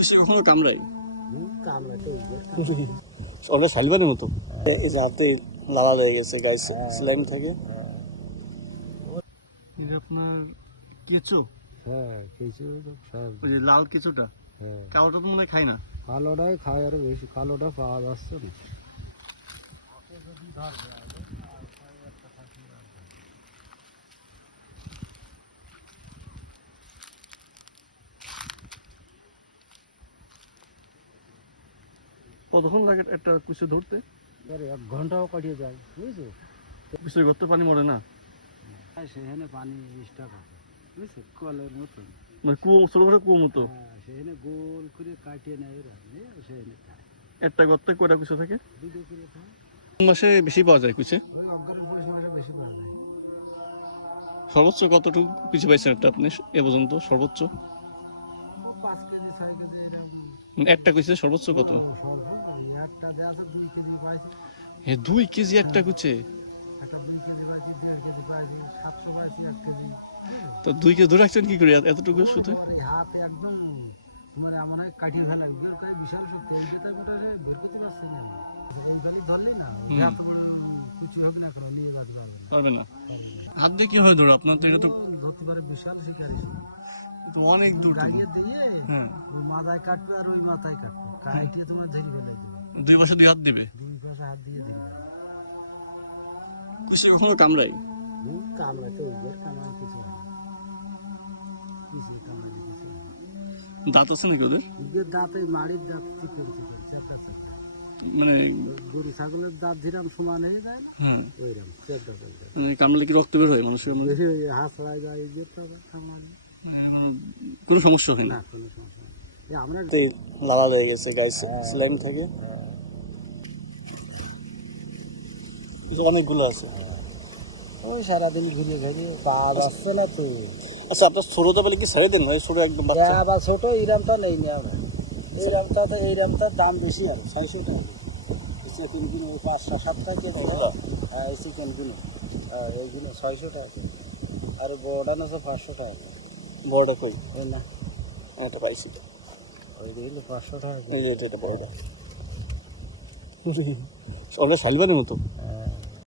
বেশি কখনো ওটা সালবানের মতো। হাতে লালা লেগে গেছে গাইছে স্লাইম থাকে। আপনার কেঁচো? হ্যাঁ ওই যে লাল কেঁচোটা? হ্যাঁ। কালোটা তো মনে হয় খাই না। কালোটাই খায় আরও বেশি কালোটা পাওয়া যাচ্ছে না। কতক্ষণ লাগে একটা কুচে ধরতে। এক ঘন্টাও কাটিয়ে যায় বুঝছ? কুচের গর্তে পানি মরে না? আর সেখানে পানি স্টাক আছে বুঝছ? কলের মতন। মানে কুয়ো ছোট করে কুয়ো মতো? হ্যাঁ সেখানে গোল করে কাটিয়ে নেয় সেখানে একটা গর্তে কয়টা কুচে থাকে? দুটো করে কোন মাসে বেশি পাওয়া যায় কুচে সর্বোচ্চ কতটুকু কুচে পাইছেন একটা আপনি এ পর্যন্ত সর্বোচ্চ? পাঁচ কেজি কেজি মানে একটা কুচে সর্বোচ্চ কত? এ দুই কেজি একটা কুচে? তো দুই কেজি ধরে রাখছেন কি করে? এতটুকু শুধু? হাতে একদম তোমার এমন হয় কাটিয়ে ফেলা বিশাল কাজ বিশাল সত্যি এই যেটা গোটা বের করতে পারছি না এই ধরলি না এত বড় কুচি হোক না কেন নিয়ে বাঁচবে পারবে না। হাত দিয়ে কীভাবে ধরো? আপনার তো এটা তো ধরতে পারে বিশাল শিকারি তো অনেক দূর দিয়ে হ্যাঁ। মাথায় কাটবে আর ওই মাথায় কাটবে। কাটিয়ে তোমার ধরে ফেলে দেবে। দুই পাশে দুই হাত দিবে। কুচি কখনো কামড়াই হয় হয়। দাঁত আছে নাকি ওদের? ওদের দাঁত এই মাড়ির দাঁত চিকন চিকন চাপটা চাপটা মানে গরু ছাগলের দাঁত যেরকম সমান হয়ে যায় না হ্যাঁ। ওইরকম চাপটা চাপটা মানে কামড়ালে কি রক্ত বের হয় মানুষের ওই হাত যায় যে কোনো সমস্যা হয় না? কোনো সমস্যা আমরা লালা লেগে গেছে গাইছে স্লাইম থাকে। অনেকগুলো আছে। ওই সারাদিন ঘুরিয়ে ঘুরিয়ে পাওয়া যাচ্ছে না তো। আচ্ছা আপনার ছোটটা বলে কি ছেড়ে দেন ছোট একদম বাচ্চা। আবার ছোট ইরামটা নেই না আমরা এই রামটা তো এই রামটার দাম বেশি আর ছয়শো টাকা। চিকেন কিনে ওই পাঁচটা সাতটা কেজি। হ্যাঁ এই চিকেন কিনে হ্যাঁ এইগুলো ছয়শো টাকা। আর বড়টা না পাঁচশো টাকা। কেজি। বড়টা কই? এই না। একটা পাইছি। ওই দিলে পাঁচশো টাকা। কেজি। এই এটা এটা বড়টা। ওটা সালবানের মতো। হ্যাঁ।